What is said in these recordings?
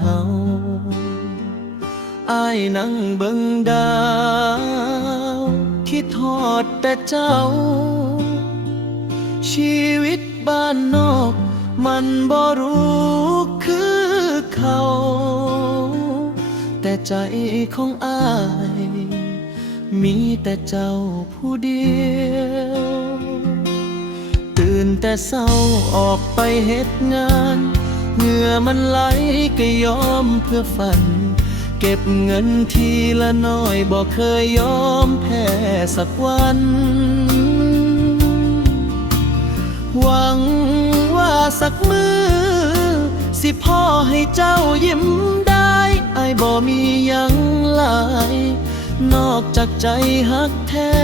เฮาอ้ายนั่งเบิ่งดาวคิดทอดแต่เจ้าชีวิตบ้านนอกมันบ่รู้คือเขาแต่ใจของอ้ายมีแต่เจ้าผู้เดียวตื่นแต่เช้าออกไปเฮ็ดงานเหงื่อมันไหลก็ยอมเพื่อฝันเก็บเงินทีละน้อยบ่เคยยอมแพ้สักวันหวังว่าสักมื้อสิพ่อให้เจ้ายิ้มได้อ้ายบ่มีหยังหลายนอกจากใจฮักแท้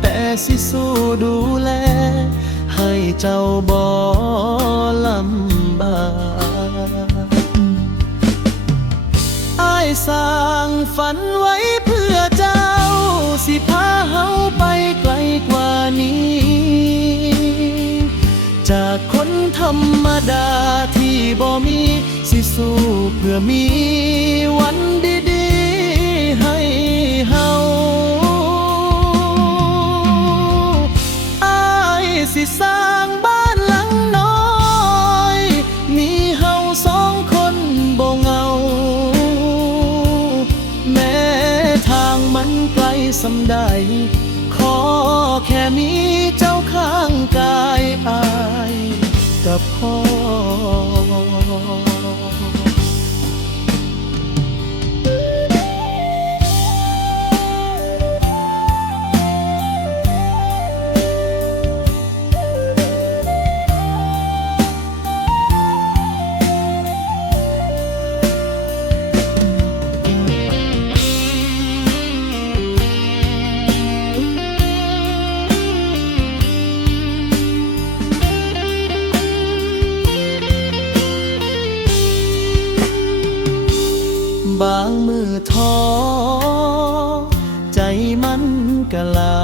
แต่สิสู้ดูแลให้เจ้าบ่ลำบากอ้ายสร้างฝันไว้เพื่อเจ้าสิพาเฮาไปไกลกว่านี้จากคนธรรมดาที่บ่มีสิสู้เพื่อมีวันดีๆให้เฮาอ้ายสิสร้างบ้านหลังน้อยมีเฮาสองคนบ่เหงาแม้ทางมันไกลสำใดขอแค่มีเจ้าข้างกายอ้ายก็พอบางมือท้อใจมันกะลา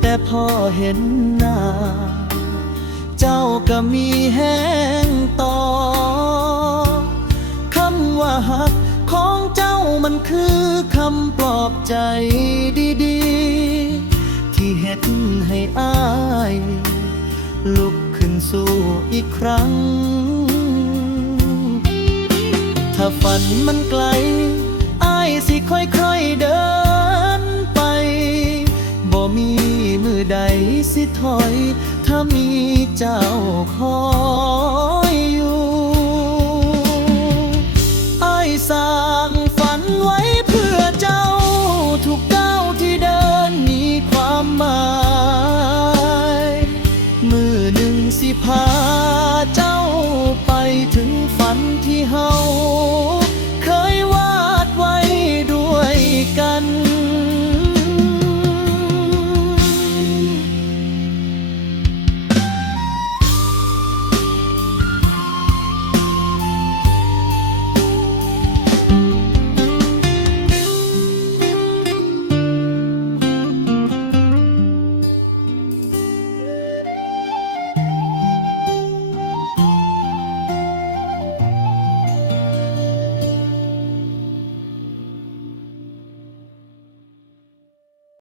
แต่พอเห็นหน้าเจ้าก็มีแห้งต่อคำว่าฮักของเจ้ามันคือคำปลอบใจดีๆที่เฮ็ดให้อ้ายลุกขึ้นสู้อีกครั้งถ้าฝันมันไกลอ้ายสิค่อยๆเดินไปบ่มีมือใดสิถอยถ้ามีเจ้าคอยอยู่อ้ายสร้างฝันไว้เพื่อเจ้าทุกก้าวที่เดินมีความหมายมือหนึ่งสิพาเจ้าไปถึงฝันที่เฮา